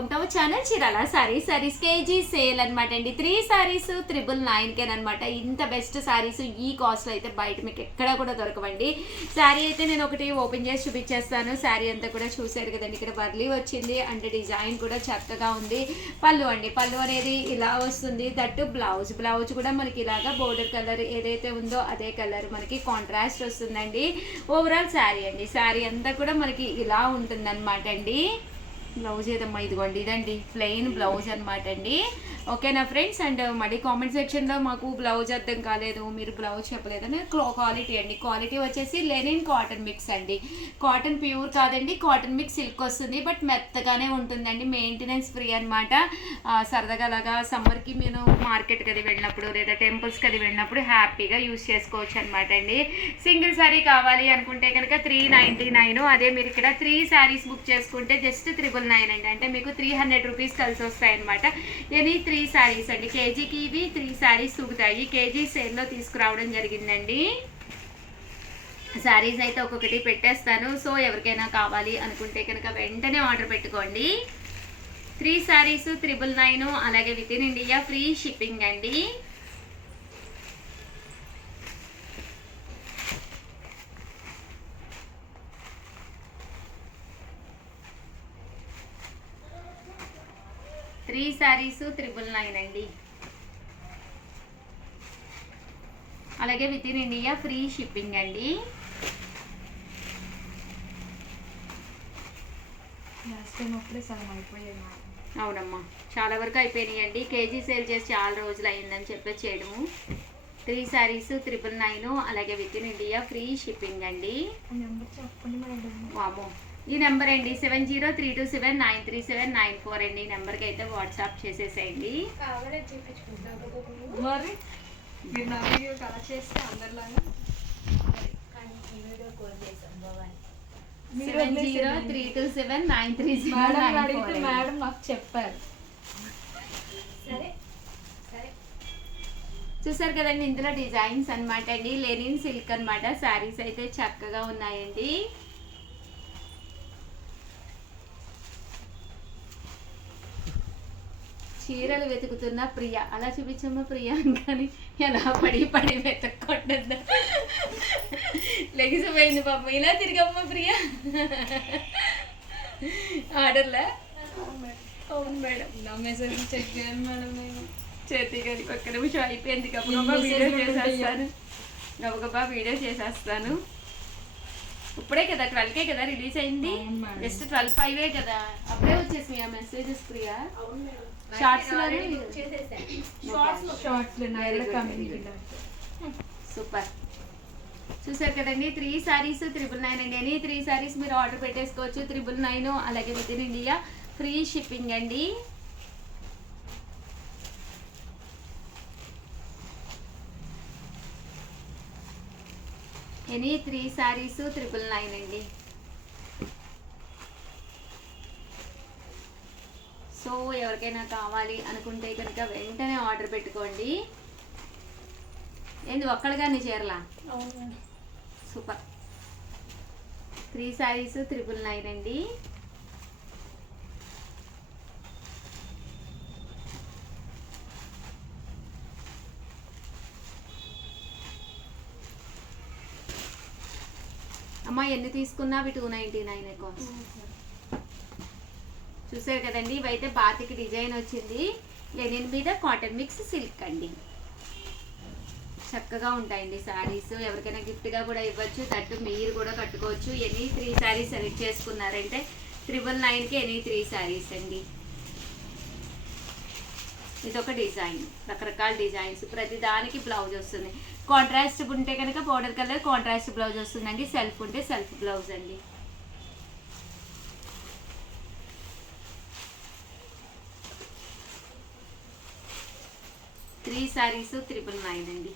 ఉంటావు channel Chirala saris KG sale అనమాట అండి. 3 సారీస్ 999 అనమాట. ఇంత బెస్ట్ సారీస్ ఈ కాస్ట్లో అయితే బయట మీకు ఎక్కడ కూడా దొరకవండి. శారీ అయితే నేను ఒకటి ఓపెన్ చేసి చూపించేస్తాను. శారీ అంతా కూడా చూసారు కదండి. ఇక్కడ బర్లీ వచ్చింది అంటే డిజైన్ కూడా చక్కగా ఉంది. పళ్ళు అండి, పళ్ళు అనేది ఇలా వస్తుంది. దట్టు బ్లౌజ్ కూడా మనకి ఇలాగా బోర్డర్ కలర్ ఏదైతే ఉందో అదే కలర్ మనకి కాంట్రాస్ట్ వస్తుందండి. ఓవరాల్ శారీ అండి, శారీ అంతా కూడా మనకి ఇలా ఉంటుంది అనమాట అండి. బ్లౌజ్ ఏదమ్మా, ఇదిగోండి ఇదండి ప్లెయిన్ బ్లౌజ్ అనమాట అండి. ఓకేనా ఫ్రెండ్స్? అండ్ మళ్ళీ కామెంట్ సెక్షన్లో మాకు బ్లౌజ్ అర్థం కాలేదు, మీరు బ్లౌజ్ చెప్పలేదని క్వాలిటీ అండి. క్వాలిటీ వచ్చేసి లెనిన్ కాటన్ మిక్స్ అండి. కాటన్ ప్యూర్ కాదండి, కాటన్ మిక్స్ సిల్క్ వస్తుంది. బట్ మెత్తగానే ఉంటుందండి, మెయింటెనెన్స్ ఫ్రీ అనమాట. సరదాగా అలాగా సమ్మర్కి నేను మార్కెట్కి అది వెళ్ళినప్పుడు లేదా టెంపుల్స్కి అది వెళ్ళినప్పుడు హ్యాపీగా యూస్ చేసుకోవచ్చు అనమాట అండి. సింగిల్ శారీ కావాలి అనుకుంటే కనుక 399. అదే మీరు ఇక్కడ 3 శారీస్ బుక్ చేసుకుంటే జస్ట్ 999 అండి. అంటే మీకు 300 రూపీస్ కలిసి వస్తాయి అనమాట. ఇది 3 శారీస్ అండి. కేజీకి ఇవి 3 శారీస్ తూగుతాయి. కేజీ సేల్లో తీసుకురావడం జరిగిందండి. శారీస్ అయితే ఒక్కొక్కటి పెట్టేస్తాను. సో ఎవరికైనా కావాలి అనుకుంటే కనుక వెంటనే ఆర్డర్ పెట్టుకోండి. 3 శారీస్ 999, అలాగే with in India free shipping అండి. త్రీ శారీస్ 999 అండి. అలాగే with in India free shipping అండి. అవునమ్మా, చాలా వరకు అయిపోయినాయండి. కేజీ సేల్ చేసి చాలా రోజులు అయిందని చెప్పి చేయడము. 3 శారీస్ 999, అలాగే with in India free shipping అండి. వామో, ఈ నెంబర్ అండి 7032793794 అండి. ఈ నెంబర్కి అయితే వాట్సాప్ చేసేసేయండి. మరి మీరు నా వీడియో కలా చేస్తే అందరిలాగా 7032793794 మేడం నాకు చెప్పారు. చూసారు కదండి, ఇందులో డిజైన్స్ అనమాట అండి. లెనిన్ సిల్క్ అనమాట. శారీస్ అయితే చక్కగా ఉన్నాయండి. చీరలు వెతుకుతున్న ప్రియ, అలా చూపించమ్మా ప్రియ కానీ ఎలా పడి వెతక్కుంటుందా. లెగిసిపోయింది పాపం. ఇలా తిరిగమ్మ ప్రియ. ఆర్డర్లా? అవును మేడం. నా మెసేజ్ చెక్ చేయండి మేడం. నేను చేతి గారికి ఒక్క నిమిషం అయిపోయింది. గబగబా వీడియో చేసేస్తాను, గబగబా వీడియో చేసేస్తాను. ఇప్పుడే కదా 12కే కదా రిలీజ్ అయింది. జస్ట్ 12:05 కదా, అప్పుడే వచ్చేసి ఆ మెసేజెస్ ప్రియా. సూపర్. చూసారు కదండి, 3 శారీస్ 999 అండి. అని 3 శారీస్ మీరు ఆర్డర్ పెట్టేసుకోవచ్చు. 999, అలాగే with in India free shipping అండి. ఎనీ 3 శారీస్ 999 అండి. సో ఎవరికైనా కావాలి అనుకుంటే కనుక వెంటనే ఆర్డర్ పెట్టుకోండి. ఏంది ఒక్కడిగానే చేరలా? సూపర్. 3 శారీస్ 999 అండి. అమ్మా ఎన్ని తీసుకున్నా అవి 299 కాస్ట్. చూసారు కదండి, ఇవైతే బాతికి డిజైన్ వచ్చింది. లెనిన్ మీద కాటన్ మిక్స్ సిల్క్ అండి. చక్కగా ఉంటాయండి శారీస్. ఎవరికైనా గిఫ్ట్గా కూడా ఇవ్వచ్చు. దట్టు మీరు కూడా కట్టుకోవచ్చు. ఎనీ 3 శారీస్ సెలెక్ట్ చేసుకున్నారంటే 999కి ఎనీ 3 శారీస్ అండి. ఇదొక డిజైన్, రకరకాల డిజైన్స్. ప్రతి దానికి బ్లౌజ్ వస్తుంది. కాంట్రాస్ట్ ఉంటే కనుక పౌడర్ కలర్ కాంట్రాస్ట్ బ్లౌజ్ వస్తుందండి. సెల్ఫ్ ఉంటే సెల్ఫ్ బ్లౌజ్ అండి. త్రీ శారీస్ 999 అండి.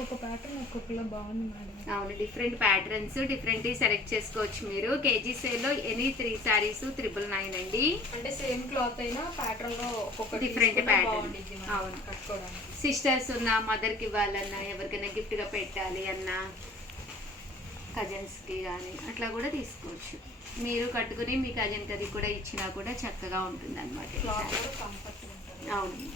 ఒక్కొక్క ప్యాటర్న్ ఒక్కొక్కలా బాగుంది మేడం. అవును, డిఫరెంట్ ప్యాటర్న్స్ డిఫరెంట్ సెలెక్ట్ చేసుకోవచ్చు మీరు. కేజీ సేల్లో ఎనీ 3 సారీస్ 999 అండి. అంటే సేమ్ క్లాత్ అయినా ప్యాటర్న్ లో ఒక్కొక్క డిఫరెంట్ ప్యాటర్న్. అవును, కట్టుకోవడానికి. సిస్టర్స్ ఉన్నా, మదర్కి ఇవ్వాలన్నా, ఎవరికైనా గిఫ్ట్గా పెట్టాలి అన్నా, కజిన్స్కి కానీ అట్లా కూడా తీసుకోవచ్చు. మీరు కట్టుకుని మీ కజిన్కి అది కూడా ఇచ్చినా కూడా చక్కగా ఉంటుంది అనమాట. క్లాత్ కూడా కంఫర్ట్ ఉంటుంది. అవును.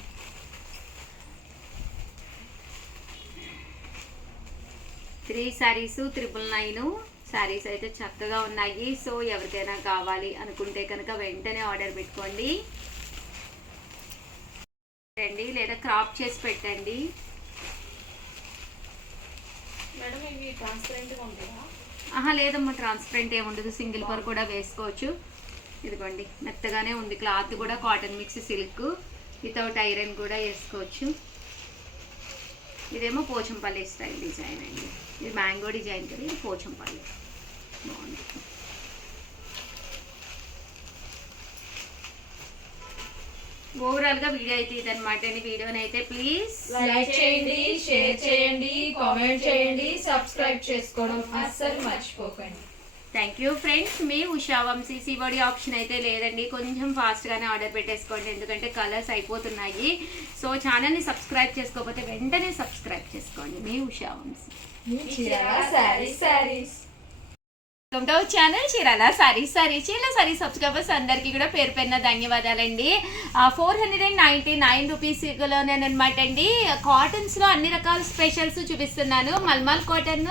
త్రీ సారీస్ 999 సారీస్ అయితే చక్కగా ఉన్నాయి. సో ఎవరికైనా కావాలి అనుకుంటే కనుక వెంటనే ఆర్డర్ పెట్టుకోండి రండి, లేదా క్రాప్ చేసి పెట్టండి. మేడం ఇవి ట్రాన్స్పరెంట్గా ఉంటాయా? లేదమ్మా, ట్రాన్స్పరెంట్ ఏమి ఉండదు. సింగిల్ పర్ కూడా వేసుకోవచ్చు. ఇదిగోండి, మెత్తగానే ఉంది. క్లాత్ కూడా cotton mix silk, without iron కూడా వేసుకోవచ్చు. ఇదేమో పోచంపల్లి స్టైల్ డిజైన్ అండి. ఇది మ్యాంగో డిజైన్ కదా, ఇది పోచంపల్లి. బాగుంది. ఓవరాల్గా వీడియో అయితే ఇదనమాట అండి. వీడియోని అయితే ప్లీజ్ లైక్ చేయండి, షేర్ చేయండి, కామెంట్ చేయండి, సబ్స్క్రైబ్ చేసుకోవడం అస్సలు మర్చిపోకండి. Thank you friends. మీ ఉషా వంశీ సివడి ఆప్షన్ అయితే లేదండి. కొంచెం ఫాస్ట్గానే ఆర్డర్ పెట్టేసుకోండి, ఎందుకంటే కలర్స్ అయిపోతున్నాయి. సో ఛానల్ని సబ్స్క్రైబ్ చేసుకోకపోతే వెంటనే సబ్స్క్రైబ్ చేసుకోండి. మీ Usha Vamsi. Welcome to our channel Chirala sarees. Chirala sarees subscribers అందరికీ కూడా పేరు పేరున ధన్యవాదాలండి. 499 రూపీస్లోనేనమాట అండి. కాటన్స్లో అన్ని రకాల స్పెషల్స్ చూపిస్తున్నాను. Mulmul cotton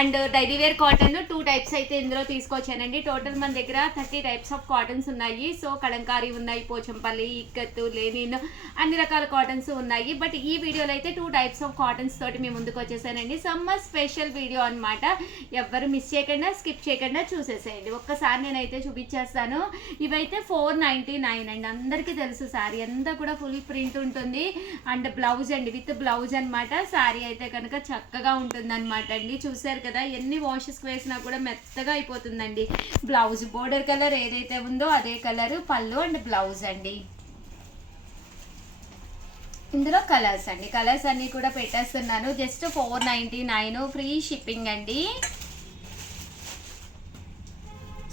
and daily wear cotton 2 types అయితే ఇందులో తీసుకొచ్చానండి. టోటల్ మన దగ్గర 30 టైప్స్ ఆఫ్ కాటన్స్ ఉన్నాయి. సో కలంకారీ ఉన్నాయి, పోచంపల్లి, ఇక్కత్తు, లెనిన్, అన్ని రకాల కాటన్స్ ఉన్నాయి. బట్ ఈ వీడియోలో అయితే 2 టైప్స్ ఆఫ్ కాటన్స్ తోటి మేము ముందుకు వచ్చేసానండి. సమ్మర్ స్పెషల్ వీడియో అనమాట. ఎవ్వరు మిస్ చేయకుండా, స్కిప్ చేయకుండా చూసేసేయండి. ఒక్కసారి నేనైతే చూపించేస్తాను. ఇవైతే 499 అండి. అందరికీ తెలుసు శారీ అంతా కూడా ఫుల్ ప్రింట్ ఉంటుంది. అండ్ బ్లౌజ్ అండి, విత్ బ్లౌజ్ అనమాట. శారీ అయితే కనుక చక్కగా ఉంటుంది అనమాట అండి. చూసారు కదా, ఎన్ని వాషెస్ వేసినా కూడా మెత్తగా అయిపోతుందండి. బ్లౌజ్ బోర్డర్ కలర్ ఏదైతే ఉందో అదే కలర్ పళ్ళు అండ్ బ్లౌజ్ అండి. ఇందులో కలర్స్ అండి, కలర్స్ అన్నీ కూడా పెట్టేస్తున్నాను. జస్ట్ 499, ఫ్రీ షిప్పింగ్ అండి.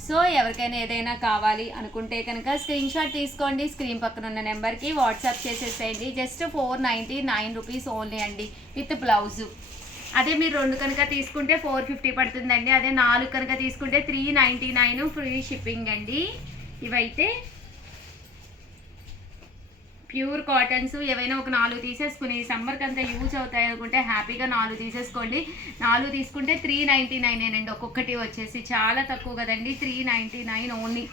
సో ఎవరికైనా ఏదైనా కావాలి అనుకుంటే కనుక స్క్రీన్ షాట్ తీసుకోండి. స్క్రీన్ పక్కన ఉన్న నెంబర్కి వాట్సాప్ చేసేసేయండి. జస్ట్ 499 రూపీస్ ఓన్లీ అండి, విత్ బ్లౌజు. అదే మీరు 2 కనుక తీసుకుంటే 450 పడుతుందండి. అదే 4 కనుక తీసుకుంటే 399, ఫ్రీ షిప్పింగ్ అండి. ఇవైతే ప్యూర్ కాటన్స్. ఏవైనా ఒక 4 తీసేసుకుని సమ్మర్కి అంతా యూజ్ అవుతాయి అనుకుంటే హ్యాపీగా 4 తీసేసుకోండి. 4 తీసుకుంటే 399 అండి. ఒక్కొక్కటి వచ్చేసి చాలా తక్కువ కదండి, 399 ఓన్లీ.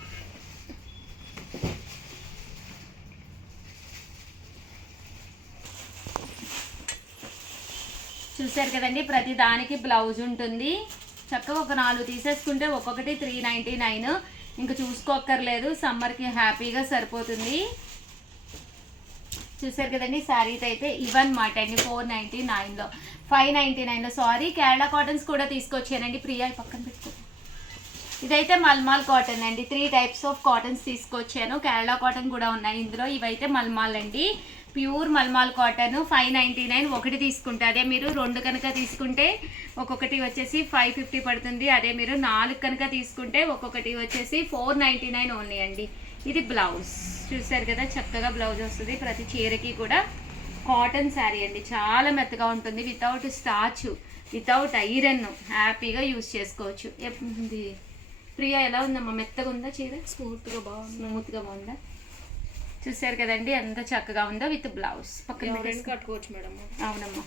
చూసారు కదండి, ప్రతి దానికి బ్లౌజ్ ఉంటుంది. చక్కగా ఒక 4 తీసేసుకుంటే ఒక్కొక్కటి 399. ఇంకా చూసుకోక్కర్లేదు, సమ్మర్కి హ్యాపీగా సరిపోతుంది. చూసారు కదండి, శారీస్ అయితే ఇవన్నమాట అండి. 499లో 599లో సారీ కేరళ కాటన్స్ కూడా తీసుకొచ్చానండి. ప్రియా పక్కన పెట్టుకో. ఇదైతే మల్మాల్ కాటన్ అండి. 3 టైప్స్ ఆఫ్ కాటన్స్ తీసుకొచ్చాను. కేరళ కాటన్ కూడా ఉన్నాయి ఇందులో. ఇవైతే మల్మాల్ అండి, ప్యూర్ మల్మాల్ కాటన్. 599 ఒకటి తీసుకుంటే, అదే మీరు 2 కనుక తీసుకుంటే ఒక్కొక్కటి వచ్చేసి 550 పడుతుంది. అదే మీరు 4 కనుక తీసుకుంటే ఒక్కొక్కటి వచ్చేసి 499 ఓన్లీ అండి. ఇది బ్లౌజ్. చూసారు కదా, చక్కగా బ్లౌజ్ వస్తుంది. ప్రతి చీరకి కూడా కాటన్ శారీ అండి, చాలా మెత్తగా ఉంటుంది. వితౌట్ స్టార్చ్, వితౌట్ ఐరన్, హ్యాపీగా యూజ్ చేసుకోవచ్చు. ఇది ప్రియా ఎలా ఉందమ్మా? మెత్తగా ఉందా చీర? స్మూత్గా బాగుందా? చూసారు కదండి ఎంత చక్కగా ఉందో, విత్ బ్లౌజ్. పక్కన కట్టుకోవచ్చు మేడం. అవునమ్మా.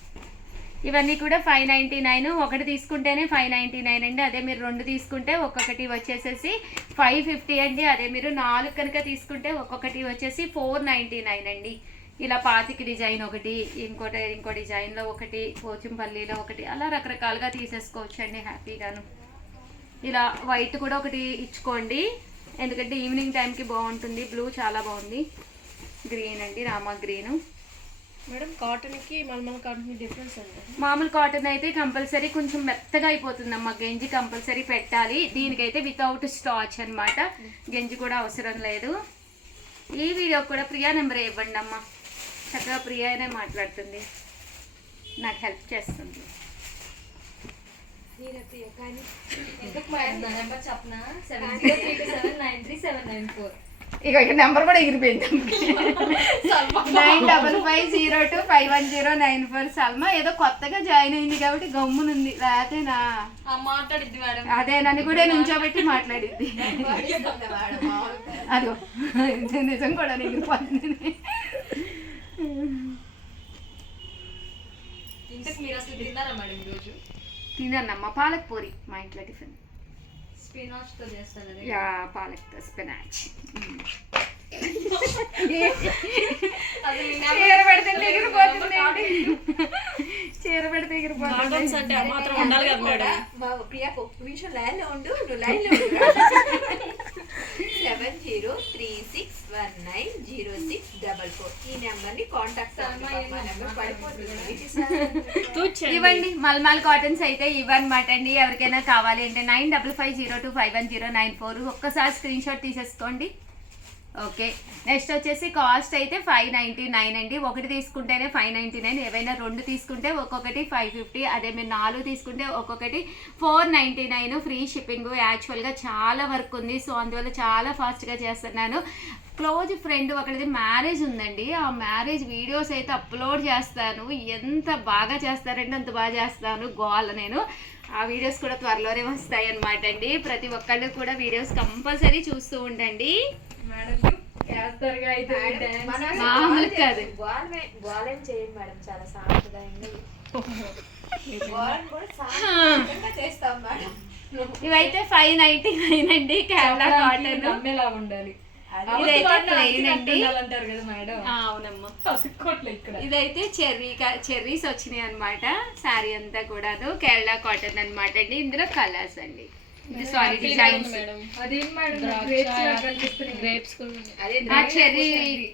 ఇవన్నీ కూడా 599. ఒకటి తీసుకుంటేనే 599 అండి. అదే మీరు 2 తీసుకుంటే ఒక్కొక్కటి వచ్చేసేసి 550 అండి. అదే మీరు 4 కనుక తీసుకుంటే ఒక్కొక్కటి వచ్చేసి 499 అండి. ఇలా 25 డిజైన్ ఒకటి, ఇంకో డిజైన్లో ఒకటి, పోచంపల్లిలో ఒకటి, అలా రకరకాలుగా తీసేసుకోవచ్చు అండి హ్యాపీగాను. ఇలా వైట్ కూడా ఒకటి ఇచ్చుకోండి, ఎందుకంటే ఈవినింగ్ టైంకి బాగుంటుంది. బ్లూ చాలా బాగుంది. గ్రీన్ అండి, రామా గ్రీను. మేడం కాటన్కి మల్మల్ కాటన్కి డిఫరెన్స్ అండి? మామూలు కాటన్ అయితే కంపల్సరీ కొంచెం మెత్తగా అయిపోతుందమ్మా. గెంజి కంపల్సరీ పెట్టాలి. దీనికైతే వితౌట్ స్టార్చ్ అనమాట. గెంజి కూడా అవసరం లేదు. ఈ వీడియో కూడా ప్రియా నెంబర్ ఇవ్వండి అమ్మా. చక్కగా ప్రియానే మాట్లాడుతుంది. నాకు హెల్ప్ చేస్తుంది. ఎందుకు మేడం నా నెంబర్ చెప్పనా 7032793794. ఇక నెంబర్ కూడా ఎగిరిపోయింది. 9550251094. సల్మా ఏదో కొత్తగా జాయిన్ అయింది కాబట్టి గమ్మునుంది, లేకపోతేనా మాట్లాడిద్ది మేడం. అదే నన్ను కూడా నుంచోబెట్టి మాట్లాడిద్ది. అదిగో నిజం కూడా ఎగిరిపోతుంది. ఇంతకు మీరు అసలు తిన్నారా మేడం ఈరోజు? తినన్నమ్మా పాలక్ పూరి మా ఇంట్లో టిఫిన్. స్పినాచ్ తో చేస్తారు అదే. Yeah palak spinach. చీర పెడితే ఎగిరిపోతుంది, చీర పెడితే ఎగిరిపోతుంది అంటే ఆ మాత్రం ఉండాలి కదా మేడం. మా ప్రియా ఒక్క నిమిషం లైన్ లో ఉండు, నువ్వు లైన్ లో ఉండు. 7036190644 ఈ నెంబర్ ని కాంటాక్ట్ పడిపోతుంది. ఇవ్వండి మల్మాల్ కాటన్స్ అయితే ఇవన్నమాట అండి. ఎవరికైనా కావాలి అంటే 9550251094 ఒక్కసారి స్క్రీన్ షాట్ తీసేసుకోండి. ఓకే, నెక్స్ట్ వచ్చేసి కాస్ట్ అయితే 599 అండి. ఒకటి తీసుకుంటేనే 599, ఏవైనా రెండు తీసుకుంటే ఒక్కొక్కటి 550, అదే మీరు 4 తీసుకుంటే ఒక్కొక్కటి 499 ఫ్రీ షిప్పింగ్. యాక్చువల్గా చాలా వర్క్ ఉంది, సో అందువల్ల చాలా ఫాస్ట్గా చేస్తున్నాను. క్లోజ్ ఫ్రెండ్ ఒకటిది మ్యారేజ్ ఉందండి, ఆ మ్యారేజ్ వీడియోస్ అయితే అప్లోడ్ చేస్తాను. ఎంత బాగా చేస్తారంటే అంత బాగా చేస్తాను. గోల్ నేను ఆ వీడియోస్ కూడా త్వరలోనే వస్తాయి అన్నమాట అండి. ప్రతి ఒక్కళ్ళు కూడా వీడియోస్ కంపల్సరీ చూస్తూ ఉండండి. మామూలు కాదు, గోళం చేయండి మేడం, చాలా సాంప్రదాయంగా చేస్తాం మేడం. ఇవైతే 599 అండి. కేరళ కాటన్ అమ్మేలా ఉండాలి. ఇదైతే ప్లెయిన్ అండి. అంటారు కదా మేడం. అవునమ్మా, ఇక్కడ ఇదైతే చెర్రీస్ వచ్చినాయి అనమాట. శారీ అంతా కూడాను కేరళ కాటన్ అనమాట అండి. ఇందులో కలర్స్ అండి, సారీ డిజైన్స్. చెర్రీ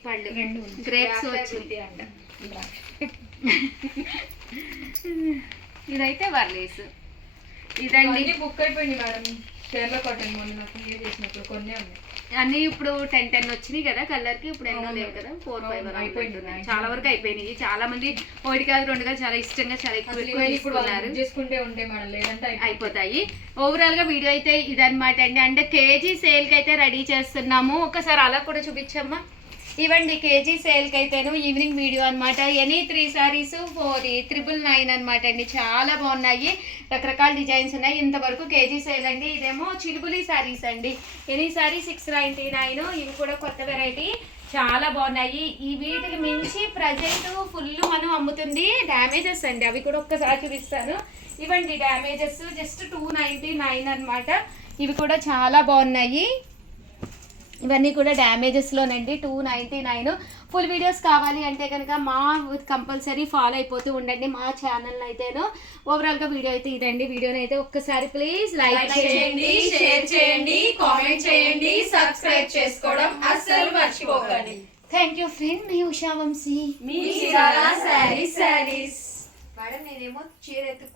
పళ్ళు గ్రేప్స్ వచ్చింది. ఇదైతే వర్లేస్. ఇదండి బుక్ అయిపోయింది మేడం. కేరళ కాటన్ మొన్న నాకు క్లియర్ చేసినప్పుడు కొన్ని ఉన్నాయి. అన్ని ఇప్పుడు 10 వచ్చినాయి కదా కలర్ కి. ఇప్పుడు ఎన్నో లేవు కదా, 4-5 అయిపోయింది. చాలా వరకు అయిపోయినాయి. చాలా మంది ఒకటి కాదు రెండు కాదు చాలా ఇష్టంగా చాలా ఎక్కువ తీసుకున్నారు. చేసుకుంటే ఉంటే మేడం, లేదంటే అయిపోతాయి. ఓవరాల్ గా వీడియో అయితే ఇదన్నమాట అండి. అంటే కేజీ సేల్ కి అయితే రెడీ చేస్తున్నాము. ఒకసారి అలా కూడా చూపించమ్మా. ఇవ్వండి కేజీ సేల్ కి అయితేను ఈవినింగ్ వీడియో అనమాట. ఎనీ 3 sarees 4,999 అనమాట అండి. చాలా బాగున్నాయి, రకరకాల డిజైన్స్ ఉన్నాయి. ఇంతవరకు కేజీ సేల్ అండి. ఇదేమో చిలుబులి శారీస్ అండి. Any sorry 699. ఇవి కూడా కొత్త వెరైటీ, చాలా బాగున్నాయి. ఈ వీటికి మించి ప్రజెంట్ ఫుల్ మనం అమ్ముతుంది డ్యామేజెస్ అండి. అవి కూడా ఒక్కసారి చూపిస్తాను. ఇవ్వండి డ్యామేజెస్ జస్ట్ 299 అనమాట. ఇవి కూడా చాలా బాగున్నాయి. ఇవన్నీ కూడా డ్యామేజెస్లోనండి, 299. ఫుల్ వీడియోస్ కావాలి అంటే కనుక మా కంపల్సరీ ఫాలో అయిపోతూ ఉండండి మా ఛానల్ అయితేను. ఓవరాల్గా వీడియో అయితే ఇదండి. వీడియోని అయితే ఒక్కసారి ప్లీజ్ లైక్ చేయండి, షేర్ చేయండి, కామెంట్ చేయండి, సబ్స్క్రైబ్ చేసుకోవడం అస్సలు మర్చిపోకండి. Thank you friend. మీ ఉషా వంశీ, మీ సారీస్. మేడం నేనేమో చీర ఎత్తుకు